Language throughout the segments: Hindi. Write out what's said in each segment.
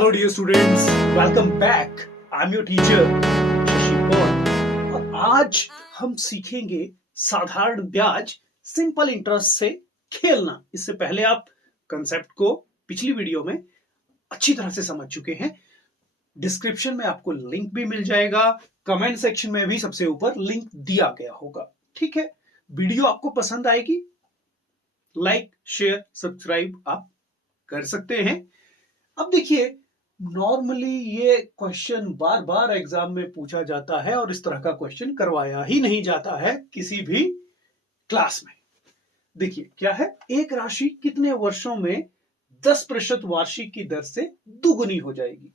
Hello dear students, welcome back. I am your teacher Shashi Paul और आज हम सीखेंगे साधारण ब्याज सिंपल इंटरेस्ट से खेलना। इससे पहले आप कंसेप्ट को पिछली वीडियो में अच्छी तरह से समझ चुके हैं। डिस्क्रिप्शन में आपको लिंक भी मिल जाएगा, कमेंट सेक्शन में भी सबसे ऊपर लिंक दिया गया होगा। ठीक है, वीडियो आपको पसंद आएगी, लाइक शेयर सब्सक्राइब आप कर सकते हैं। अब देखिए, नॉर्मली ये क्वेश्चन बार बार एग्जाम में पूछा जाता है और इस तरह का क्वेश्चन करवाया ही नहीं जाता है किसी भी क्लास में। देखिए क्या है, एक राशि कितने वर्षों में 10% वार्षिक की दर से दुगुनी हो जाएगी।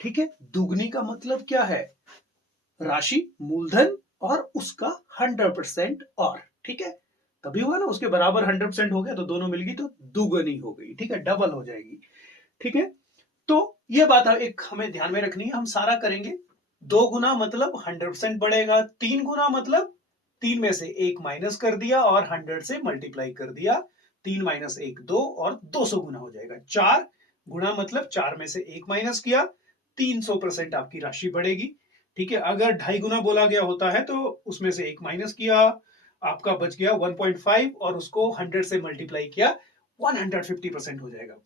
ठीक है, दुगुनी का मतलब क्या है, राशि मूलधन और उसका 100% और। ठीक है, तभी हुआ ना, उसके बराबर 100% हो गया तो दोनों मिल गई तो दुगुनी हो गई। ठीक है, डबल हो जाएगी। ठीक है, तो ये बात एक हमें ध्यान में रखनी है। हम सारा करेंगे, 2 गुना मतलब 100% बढ़ेगा, 3 गुना मतलब 3 में से 1 माइनस कर दिया और 100 से मल्टीप्लाई कर दिया। 3 माइनस 1 2 और 200 गुना हो जाएगा। 4 गुना मतलब 4 में से 1 माइनस किया, 300% आपकी राशि बढ़ेगी। ठीक है, अगर 2.5 गुना बोला गया होता है तो उसमें से 1 माइनस किया, आपका बच गया 1.5 और उसको 100 से मल्टीप्लाई किया, 150% हो जाएगा।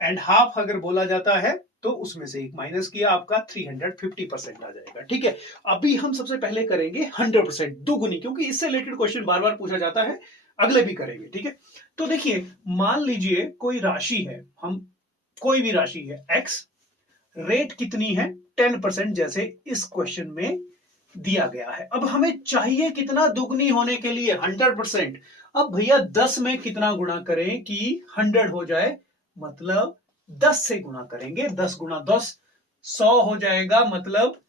4.5 अगर बोला जाता है तो उसमें से 1 माइनस किया, आपका 350% आ जाएगा। ठीक है, अभी हम सबसे पहले करेंगे 100% दुगुनी, क्योंकि इससे रिलेटेड क्वेश्चन बार बार पूछा जाता है, अगले भी करेंगे। ठीक है, तो देखिए मान लीजिए कोई राशि है, हम कोई भी राशि है x, रेट कितनी है 10%, जैसे इस क्वेश्चन में दिया गया है। अब हमें चाहिए कितना दुगनी होने के लिए 100%। अब भैया 10 में कितना गुणा करें कि 100 हो जाए, मतलब 10 से गुणा करेंगे। 10 गुणा 10 100 हो जाएगा। मतलब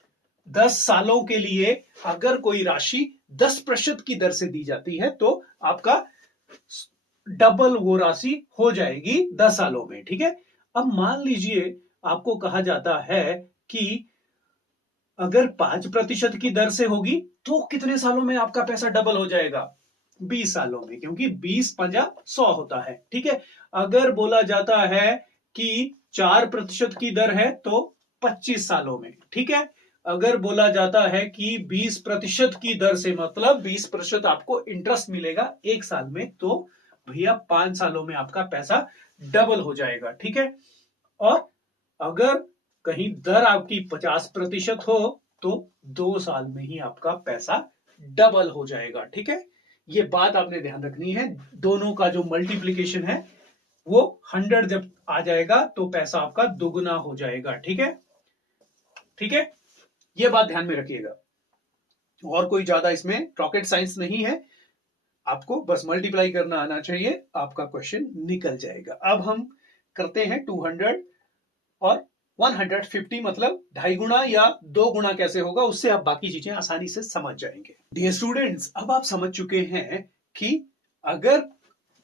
10 सालों के लिए अगर कोई राशि 10% की दर से दी जाती है तो आपका डबल वो राशि हो जाएगी 10 सालों में। ठीक है, अब मान लीजिए आपको कहा जाता है कि अगर 5% की दर से होगी तो कितने सालों में आपका पैसा डबल हो जाएगा, 20 सालों में, क्योंकि 20 50 100 होता है। ठीक है, अगर बोला जाता है कि 4% की दर है तो 25 सालों में। ठीक है, अगर बोला जाता है कि 20% की दर से मतलब 20% आपको इंटरेस्ट मिलेगा 1 साल में, तो भैया 5 सालों में आपका पैसा डबल हो जाएगा। ठीक है, और अगर कहीं दर आपकी 50% हो तो 2 साल में ही आपका पैसा डबल हो जाएगा। ठीक है, ये बात आपने ध्यान रखनी है। दोनों का जो मल्टीप्लीकेशन है वो 100 जब आ जाएगा तो पैसा आपका दुगुना हो जाएगा। ठीक है, ठीक है, ये बात ध्यान में रखिएगा। और कोई ज्यादा इसमें रॉकेट साइंस नहीं है, आपको बस मल्टीप्लाई करना आना चाहिए, आपका क्वेश्चन निकल जाएगा। अब हम करते हैं 200 और 150, मतलब 2.5 गुना या 2 गुना कैसे होगा, उससे आप बाकी चीजें आसानी से समझ जाएंगे। डियर स्टूडेंट्स, अब आप समझ चुके हैं कि अगर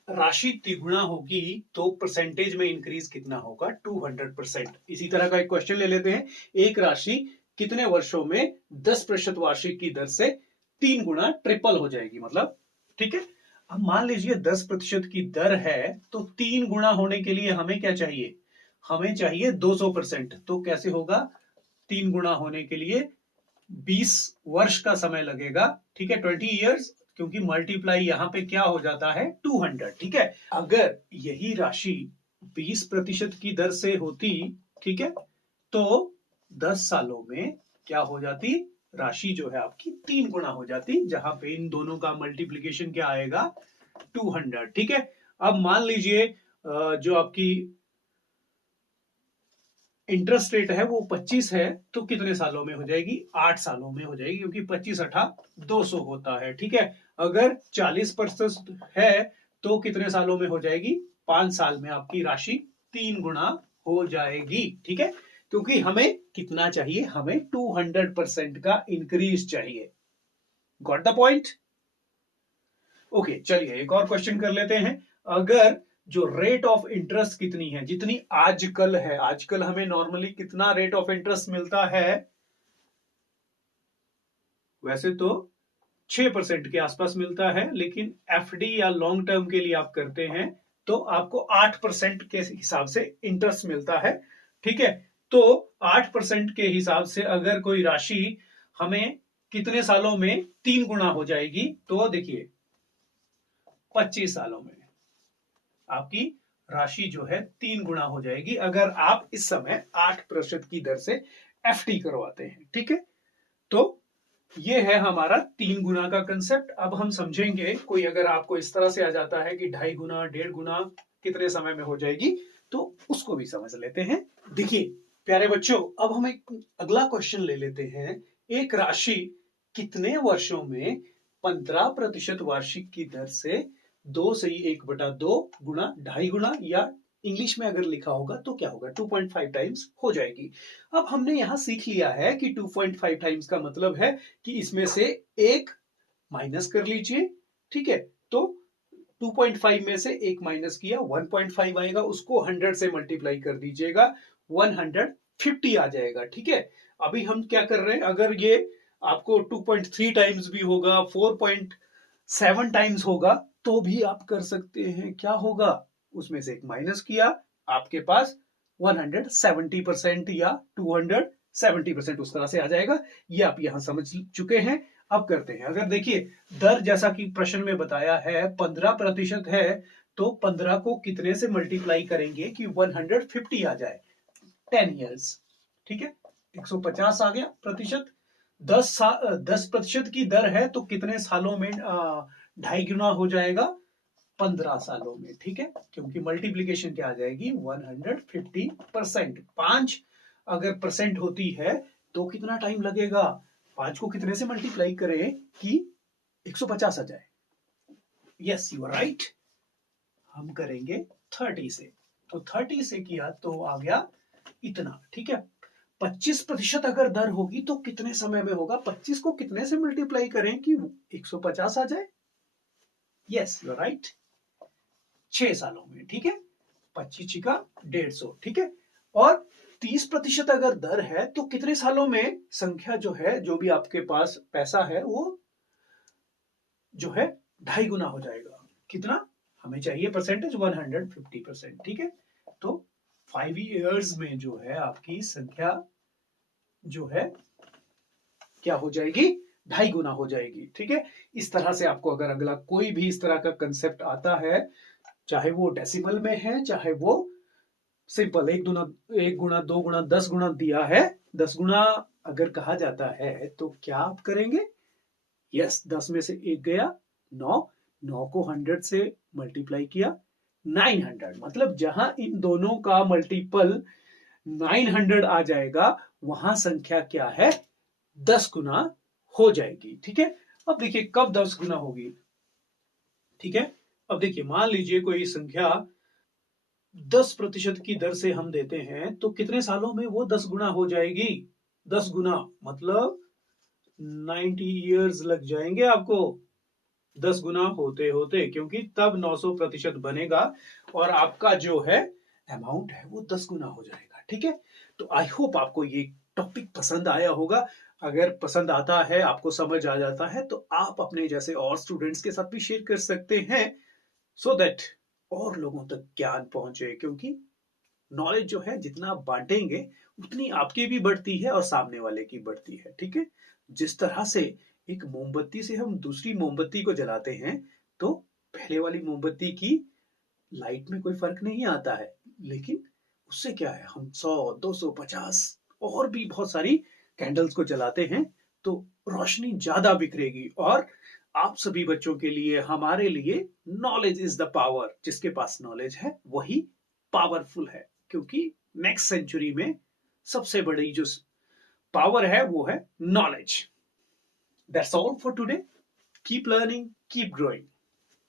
राशि तिगुना होगी तो परसेंटेज में इंक्रीज कितना होगा, 200%। इसी तरह का एक क्वेश्चन ले लेते हैं, एक राशि कितने वर्षों में 10% वार्षिक की दर से 3 गुना ट्रिपल हो जाएगी, मतलब। ठीक है, अब मान लीजिए 10% की दर है तो 3 गुना होने के लिए हमें क्या चाहिए, हमें चाहिए 200%। तो कैसे होगा, 3 गुना होने के लिए 20 वर्ष का समय लगेगा। ठीक है, 20 ईयर्स, क्योंकि मल्टीप्लाई यहां पे क्या हो जाता है 200। ठीक है, अगर यही राशि 20% की दर से होती, ठीक है, तो 10 सालों में क्या हो जाती, राशि जो है आपकी 3 गुना हो जाती, जहां पे इन दोनों का मल्टीप्लीकेशन क्या आएगा 200। ठीक है, अब मान लीजिए जो आपकी इंटरेस्ट रेट है वो 25 है तो कितने सालों में हो जाएगी, 8 सालों में हो जाएगी, क्योंकि 25 अठा 200 होता है। ठीक है, अगर 40% है तो कितने सालों में हो जाएगी, 5 साल में आपकी राशि 3 गुना हो जाएगी। ठीक है, क्योंकि हमें कितना चाहिए, हमें 200% का इंक्रीज चाहिए। Got the point? ओके, चलिए एक और क्वेश्चन कर लेते हैं। अगर जो रेट ऑफ इंटरेस्ट कितनी है, जितनी आजकल है, आजकल हमें नॉर्मली कितना रेट ऑफ इंटरेस्ट मिलता है, वैसे तो 6% के आसपास मिलता है, लेकिन एफडी या लॉन्ग टर्म के लिए आप करते हैं तो आपको 8% के हिसाब से इंटरेस्ट मिलता है। ठीक है। तो 8% के हिसाब से अगर कोई राशि हमें कितने सालों में 3 गुना हो जाएगी, तो देखिए 25 सालों में आपकी राशि जो है 3 गुना हो जाएगी अगर आप इस समय 8% की दर से एफडी करवाते हैं। ठीक है, तो ये है हमारा 3 गुना का कंसेप्ट। अब हम समझेंगे, कोई अगर आपको इस तरह से आ जाता है कि 2.5 गुना 1.5 गुना कितने समय में हो जाएगी, तो उसको भी समझ लेते हैं। देखिए प्यारे बच्चों, अब हम एक अगला क्वेश्चन ले लेते हैं। एक राशि कितने वर्षों में 15% वार्षिक की दर से 2 से 1/2 गुना 2.5 गुना, या इंग्लिश में अगर लिखा होगा तो क्या होगा 2.5 टाइम्स हो जाएगी। अब हमने यहां सीख लिया है कि 2.5 टाइम्स का मतलब है कि इसमें से एक माइनस कर लीजिए। ठीक है, तो 2.5 में से एक माइनस किया 1.5 आएगा, उसको 100 से मल्टीप्लाई कर दीजिएगा 150 आ जाएगा। ठीक है, अभी हम क्या कर रहे हैं, अगर ये आपको 2.3 टाइम्स भी होगा 4.7 टाइम्स होगा तो भी आप कर सकते हैं। क्या होगा, उसमें से एक माइनस किया, आपके पास 170% या 270% उस तरह से आ जाएगा। ये आप यहां समझ चुके हैं। अब करते हैं, अगर देखिए दर जैसा कि प्रश्न में बताया है 15% है, तो 15 को कितने से मल्टीप्लाई करेंगे कि 150 आ जाए, 10 ईयर्स। ठीक है, 150 आ गया प्रतिशत। 10% की दर है तो कितने सालों में 2.5 गुना हो जाएगा, 15 सालों में। ठीक है, क्योंकि मल्टीप्लीकेशन क्या आ जाएगी 150%। 5 अगर परसेंट होती है तो कितना टाइम लगेगा, 5 को कितने से मल्टीप्लाई करें कि 150 आ जाए। यस यू आर राइट, हम करेंगे 30 से। तो 30 से किया तो आ गया इतना। ठीक है, 25% अगर दर होगी तो कितने समय में होगा, 25 को कितने से मल्टीप्लाई करें कि 150 आ जाए। यस यू आर राइट, 6 सालों में। ठीक है, 25 का 150। ठीक है, और 30% अगर दर है तो कितने सालों में संख्या जो है, जो भी आपके पास पैसा है वो जो है 2.5 गुना हो जाएगा। कितना हमें चाहिए परसेंटेज, 150%। ठीक है, तो 5 ईयर्स में जो है आपकी संख्या जो है क्या हो जाएगी, 2.5 गुना हो जाएगी। ठीक है, इस तरह से आपको अगर अगला कोई भी इस तरह का कंसेप्ट आता है, चाहे वो डेसिमल में है चाहे वो सिंपल 1 गुना 2 गुना 10 गुना दिया है, 10 गुना अगर कहा जाता है तो क्या आप करेंगे। यस, 10 में से एक गया 9, 9 को 100 से मल्टीप्लाई किया 900, मतलब जहां इन दोनों का मल्टीपल 900 आ जाएगा वहां संख्या क्या है 10 गुना हो जाएगी। ठीक है, अब देखिए कब 10 गुना होगी। ठीक है, अब देखिए मान लीजिए कोई संख्या 10% की दर से हम देते हैं तो कितने सालों में वो 10 गुना हो जाएगी। 10 गुना मतलब 90 ईयर्स लग जाएंगे आपको 10 गुना होते होते, क्योंकि तब 900% बनेगा और आपका जो है अमाउंट है वो 10 गुना हो जाएगा। ठीक है, तो आई होप आपको ये टॉपिक पसंद आया होगा। अगर पसंद आता है, आपको समझ आ जाता है, तो आप अपने जैसे और स्टूडेंट्स के साथ भी शेयर कर सकते हैं, सो दैट और लोगों तक ज्ञान पहुंचे। क्योंकि नॉलेज जो है जितना आप बांटेंगे उतनी आपकी भी बढ़ती है और सामने वाले की बढ़ती है। ठीक है, जिस तरह से एक मोमबत्ती से हम दूसरी मोमबत्ती को जलाते हैं तो पहले वाली मोमबत्ती की लाइट में कोई फर्क नहीं आता है, लेकिन उससे क्या है, हम 100 200 50 और भी बहुत सारी कैंडल्स को जलाते हैं तो रोशनी ज्यादा बिखरेगी। और आप सभी बच्चों के लिए, हमारे लिए नॉलेज इज द पावर। जिसके पास नॉलेज है वही पावरफुल है, क्योंकि नेक्स्ट सेंचुरी में सबसे बड़ी जो पावर है वो है knowledge. That's all for today. Keep learning, keep growing.